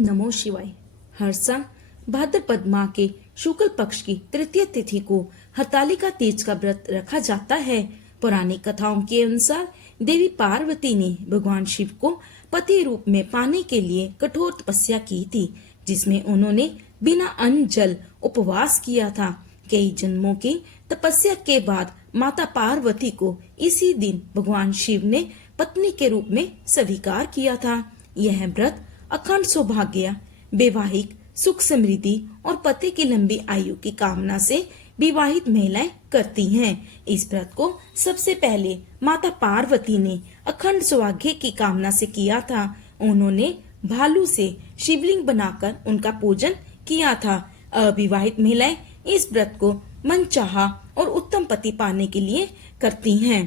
नमो शिवाय। हर साल भाद्रपद माह के शुक्ल पक्ष की तृतीय तिथि को हरतालिका तीज का व्रत रखा जाता है। पौराणिक कथाओं के अनुसार देवी पार्वती ने भगवान शिव को पति रूप में पाने के लिए कठोर तपस्या की थी, जिसमें उन्होंने बिना अन्न जल उपवास किया था। कई जन्मों की तपस्या के बाद माता पार्वती को इसी दिन भगवान शिव ने पत्नी के रूप में स्वीकार किया था। यह व्रत अखंड सौभाग्य, वैवाहिक सुख समृद्धि और पति की लंबी आयु की कामना से विवाहित महिलाएं करती हैं। इस व्रत को सबसे पहले माता पार्वती ने अखंड सौभाग्य की कामना से किया था। उन्होंने भालू से शिवलिंग बनाकर उनका पूजन किया था। अविवाहित महिलाएं इस व्रत को मनचाहा और उत्तम पति पाने के लिए करती हैं।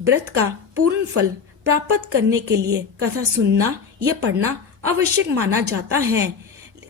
व्रत का पूर्ण फल प्राप्त करने के लिए कथा सुनना या पढ़ना आवश्यक माना जाता है।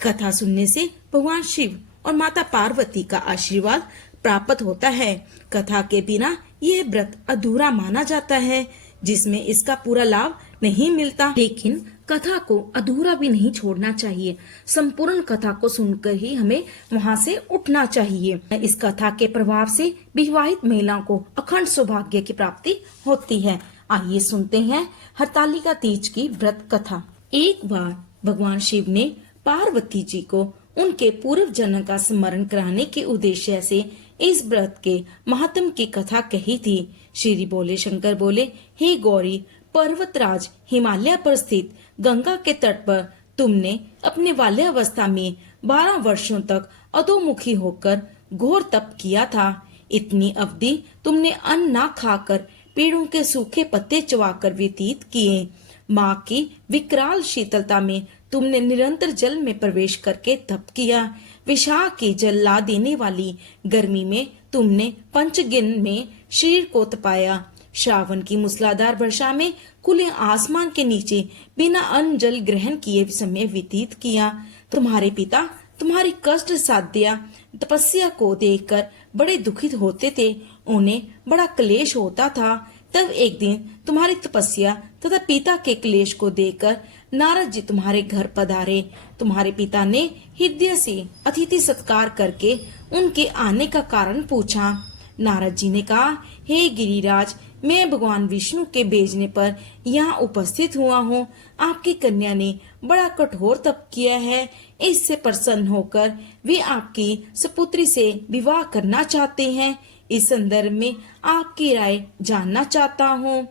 कथा सुनने से भगवान शिव और माता पार्वती का आशीर्वाद प्राप्त होता है। कथा के बिना यह व्रत अधूरा माना जाता है, जिसमें इसका पूरा लाभ नहीं मिलता। लेकिन कथा को अधूरा भी नहीं छोड़ना चाहिए। संपूर्ण कथा को सुनकर ही हमें वहां से उठना चाहिए। इस कथा के प्रभाव से विवाहित महिलाओं को अखंड सौभाग्य की प्राप्ति होती है। आइए सुनते हैं हरतालिका तीज की व्रत कथा। एक बार भगवान शिव ने पार्वती जी को उनके पूर्व जन्म का स्मरण कराने के उद्देश्य से इस व्रत के महात्म की कथा कही थी। श्री बोले शंकर बोले, हे गौरी, पर्वतराज हिमालय पर स्थित गंगा के तट पर तुमने अपने बाल्यावस्था में 12 वर्षों तक अधोमुखी होकर घोर तप किया था। इतनी अवधि तुमने अन्न न खाकर पेड़ों के सूखे पत्ते चबाकर व्यतीत किए। माँ की विकराल शीतलता में तुमने निरंतर जल में प्रवेश करके तप किया। विषा की जल ला देने वाली गर्मी में तुमने पंचगिन में शरीर को तपाया। श्रावण की मूसलाधार वर्षा में खुले आसमान के नीचे बिना अन्न जल ग्रहण किए समय व्यतीत किया। तुम्हारे पिता तुम्हारी कष्ट साध्य तपस्या को देखकर बड़े दुखित होते थे। उन्हें बड़ा क्लेश होता था। तब एक दिन तुम्हारी तपस्या तथा पिता के क्लेश को देखकर नारद जी तुम्हारे घर पधारे। तुम्हारे पिता ने हृदय से अतिथि सत्कार करके उनके आने का कारण पूछा। नारद जी ने कहा, हे गिरिराज, मैं भगवान विष्णु के भेजने पर यहाँ उपस्थित हुआ हूँ। आपकी कन्या ने बड़ा कठोर तप किया है। इससे प्रसन्न होकर वे आपकी सपुत्री से विवाह करना चाहते हैं। इस संदर्भ में आपकी राय जानना चाहता हूँ।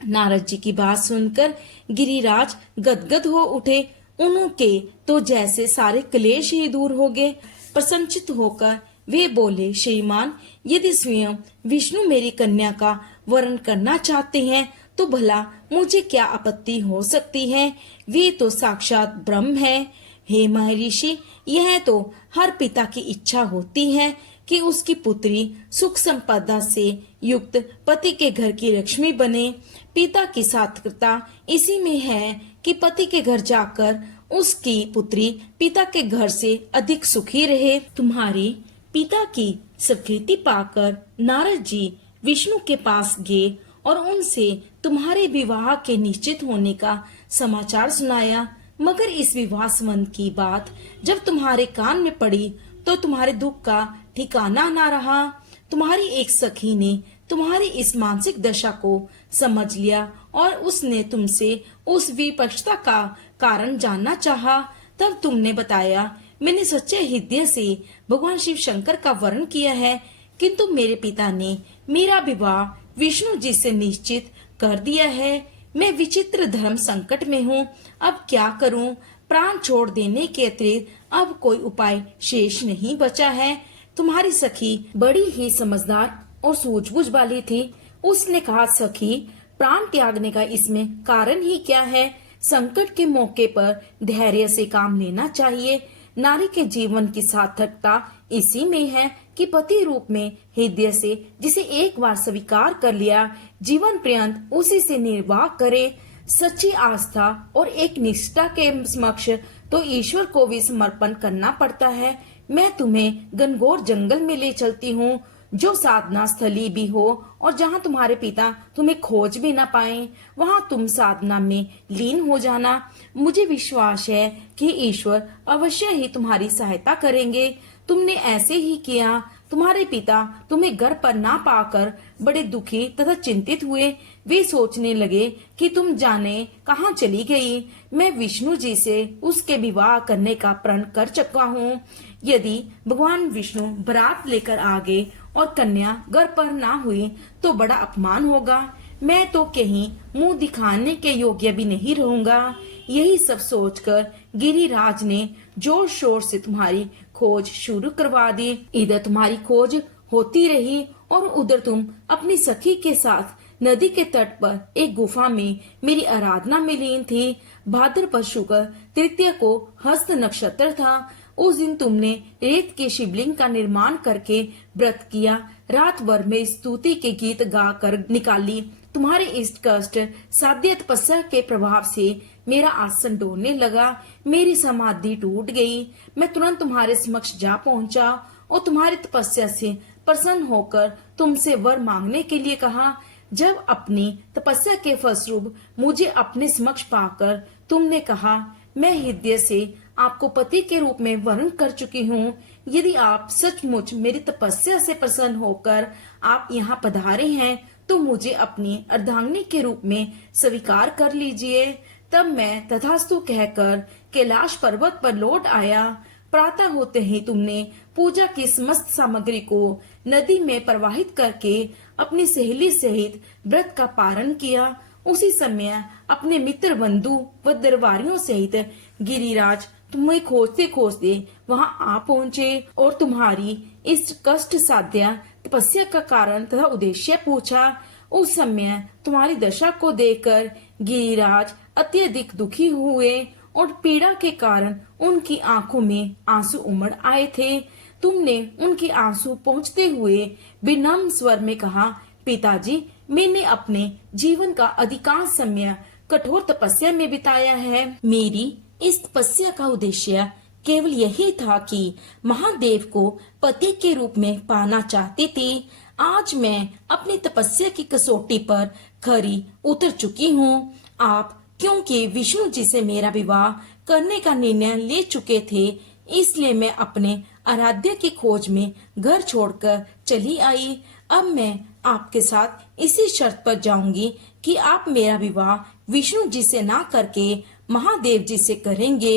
नारद जी की बात सुनकर गिरिराज गदगद हो उठे। उनके तो जैसे सारे क्लेश ही दूर हो गए। प्रसन्नचित होकर वे बोले, श्रीमान, यदि स्वयं विष्णु मेरी कन्या का वरण करना चाहते हैं तो भला मुझे क्या आपत्ति हो सकती है। वे तो साक्षात ब्रह्म है। हे महर्षि, यह तो हर पिता की इच्छा होती है कि उसकी पुत्री सुख संपदा से युक्त पति के घर की लक्ष्मी बने। पिता की सार्थकता इसी में है कि पति के घर जाकर उसकी पुत्री पिता के घर से अधिक सुखी रहे। तुम्हारी पिता की स्वीकृति पाकर नारद जी विष्णु के पास गए और उनसे तुम्हारे विवाह के निश्चित होने का समाचार सुनाया। मगर इस विवाह संबंध की बात जब तुम्हारे कान में पड़ी तो तुम्हारे दुख का ठिकाना ना रहा। तुम्हारी एक सखी ने तुम्हारी इस मानसिक दशा को समझ लिया और उसने तुमसे उस विपक्षता का कारण जानना चाहा। तब तुमने बताया, मैंने सच्चे हृदय से भगवान शिव शंकर का वरण किया है, किंतु मेरे पिता ने मेरा विवाह विष्णु जी से निश्चित कर दिया है। मैं विचित्र धर्म संकट में हूँ। अब क्या करूँ? प्राण छोड़ देने के अतिरिक्त अब कोई उपाय शेष नहीं बचा है। तुम्हारी सखी बड़ी ही समझदार और सूझबूझ वाली थी। उसने कहा, सखी, प्राण त्यागने का इसमें कारण ही क्या है? संकट के मौके पर धैर्य से काम लेना चाहिए। नारी के जीवन की सार्थकता इसी में है कि पति रूप में हृदय से जिसे एक बार स्वीकार कर लिया, जीवन पर्यंत उसी से निर्वाह करे। सच्ची आस्था और एक निष्ठा के समक्ष तो ईश्वर को भी समर्पण करना पड़ता है। मैं तुम्हें घनघोर जंगल में ले चलती हूँ। जो साधना स्थली भी हो और जहाँ तुम्हारे पिता तुम्हें खोज भी न पाए, वहाँ तुम साधना में लीन हो जाना। मुझे विश्वास है कि ईश्वर अवश्य ही तुम्हारी सहायता करेंगे। तुमने ऐसे ही किया। तुम्हारे पिता तुम्हें घर पर ना पाकर बड़े दुखी तथा चिंतित हुए। वे सोचने लगे कि तुम जाने कहाँ चली गई। मैं विष्णु जी से उसके विवाह करने का प्रण कर चुका हूँ। यदि भगवान विष्णु बारात लेकर आ गए और कन्या घर पर ना हुई तो बड़ा अपमान होगा। मैं तो कहीं मुंह दिखाने के योग्य भी नहीं रहूंगा। यही सब सोचकर गिरिराज ने जोर शोर से तुम्हारी खोज शुरू करवा दी। इधर तुम्हारी खोज होती रही और उधर तुम अपनी सखी के साथ नदी के तट पर एक गुफा में मेरी आराधना में लीन थी। भाद्रपद शुक्ल तृतीया को हस्त नक्षत्र था। उस दिन तुमने रेत के शिवलिंग का निर्माण करके व्रत किया। रात भर में स्तुति के गीत गा कर निकाली। तुम्हारे इष्ट कष्ट साध्य तपस्या के प्रभाव से मेरा आसन डोलने लगा। मेरी समाधि टूट गई। मैं तुरंत तुम्हारे समक्ष जा पहुंचा और तुम्हारी तपस्या से प्रसन्न होकर तुमसे वर मांगने के लिए कहा। जब अपनी तपस्या के फलस्वरूप मुझे अपने समक्ष पाकर तुमने कहा, मैं हृदय से आपको पति के रूप में वर्ण कर चुकी हूँ। यदि आप सचमुच मेरी तपस्या से प्रसन्न होकर आप यहाँ पधारे हैं तो मुझे अपनी अर्धांगिनी के रूप में स्वीकार कर लीजिए। तब मैं तथास्तु कहकर कैलाश पर्वत पर लौट आया। प्रातः होते ही तुमने पूजा की समस्त सामग्री को नदी में प्रवाहित करके अपनी सहेली सहित व्रत का पारण किया। उसी समय अपने मित्र बंधु व दरबारियों सहित गिरिराज तुम्हें खोजते खोजते वहां आ पहुँचे और तुम्हारी इस कष्ट साध्य तपस्या का कारण तथा उद्देश्य पूछा। उस समय तुम्हारी दशा को देखकर गिरिराज अत्यधिक दुखी हुए और पीड़ा के कारण उनकी आंखों में आंसू उमड़ आए थे। तुमने उनके आंसू पहुँचते हुए विनम्र स्वर में कहा, पिताजी, मैंने अपने जीवन का अधिकांश समय कठोर तपस्या में बिताया है। मेरी इस तपस्या का उद्देश्य केवल यही था कि महादेव को पति के रूप में पाना चाहती थी। आज मैं अपनी तपस्या की कसौटी पर खरी उतर चुकी हूँ। आप क्योंकि विष्णु जी से मेरा विवाह करने का निर्णय ले चुके थे, इसलिए मैं अपने आराध्य की खोज में घर छोड़कर चली आई। अब मैं आपके साथ इसी शर्त पर जाऊंगी कि आप मेरा विवाह विष्णु जी से ना करके महादेव जी से करेंगे।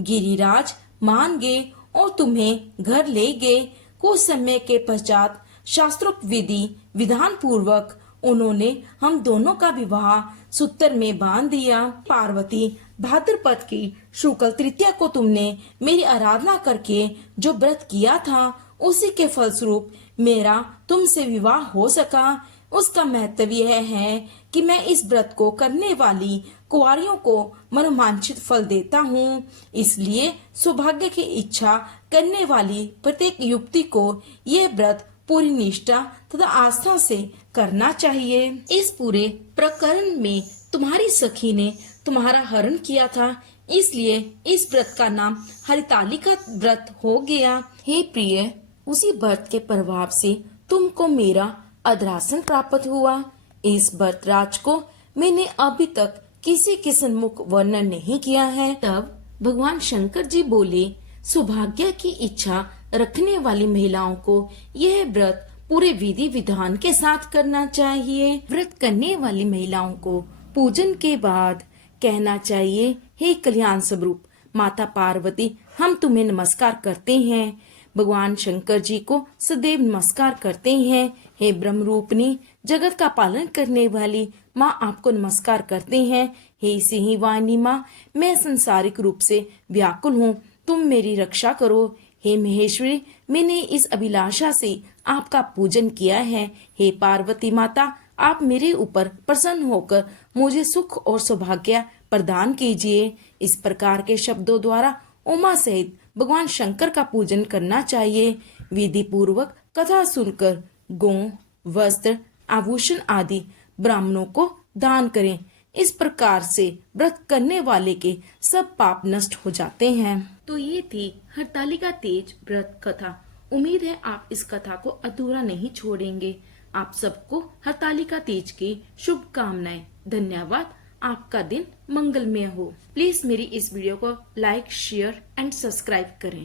गिरिराज मान गए और तुम्हें घर ले गए। कुछ समय के पश्चात शास्त्रोक्त विधि विधान पूर्वक उन्होंने हम दोनों का विवाह सूत्र में बांध दिया। पार्वती, भाद्रपद की शुक्ल तृतीया को तुमने मेरी आराधना करके जो व्रत किया था, उसी के फलस्वरूप मेरा तुमसे विवाह हो सका। उसका महत्व यह है कि मैं इस व्रत को करने वाली कुंवारियों को मनोवांछित फल देता हूँ। इसलिए सौभाग्य की इच्छा करने वाली प्रत्येक युवती को यह व्रत पूरी निष्ठा तथा आस्था से करना चाहिए। इस पूरे प्रकरण में तुम्हारी सखी ने तुम्हारा हरण किया था, इसलिए इस व्रत का नाम हरितालिका व्रत हो गया। हे प्रिय, उसी व्रत के प्रभाव से तुमको मेरा अधरासन प्राप्त हुआ। इस व्रत राज को मैंने अभी तक किसी के सम्मुख वर्णन नहीं किया है। तब भगवान शंकर जी बोले, सौभाग्य की इच्छा रखने वाली महिलाओं को यह व्रत पूरे विधि विधान के साथ करना चाहिए। व्रत करने वाली महिलाओं को पूजन के बाद कहना चाहिए, हे कल्याण स्वरूप माता पार्वती, हम तुम्हें नमस्कार करते हैं। भगवान शंकर जी को सदैव नमस्कार करते हैं। हे ब्रह्म रूपनी, जगत का पालन करने वाली माँ, आपको नमस्कार करते हैं। हे सिंह वाहिनी माँ, मैं संसारिक रूप से व्याकुल हूँ, तुम मेरी रक्षा करो। हे महेश्वरी, मैंने इस अभिलाषा से आपका पूजन किया है। हे पार्वती माता, आप मेरे ऊपर प्रसन्न होकर मुझे सुख और सौभाग्य प्रदान कीजिए। इस प्रकार के शब्दों द्वारा उमा सहित भगवान शंकर का पूजन करना चाहिए। विधि पूर्वक कथा सुनकर गौ, वस्त्र, आभूषण आदि ब्राह्मणों को दान करें। इस प्रकार से व्रत करने वाले के सब पाप नष्ट हो जाते हैं। तो ये थी हरतालिका तीज व्रत कथा। उम्मीद है आप इस कथा को अधूरा नहीं छोड़ेंगे। आप सबको हरतालिका तीज की शुभकामनाएं। धन्यवाद। आपका दिन मंगलमय हो। प्लीज मेरी इस वीडियो को लाइक, शेयर एंड सब्सक्राइब करें।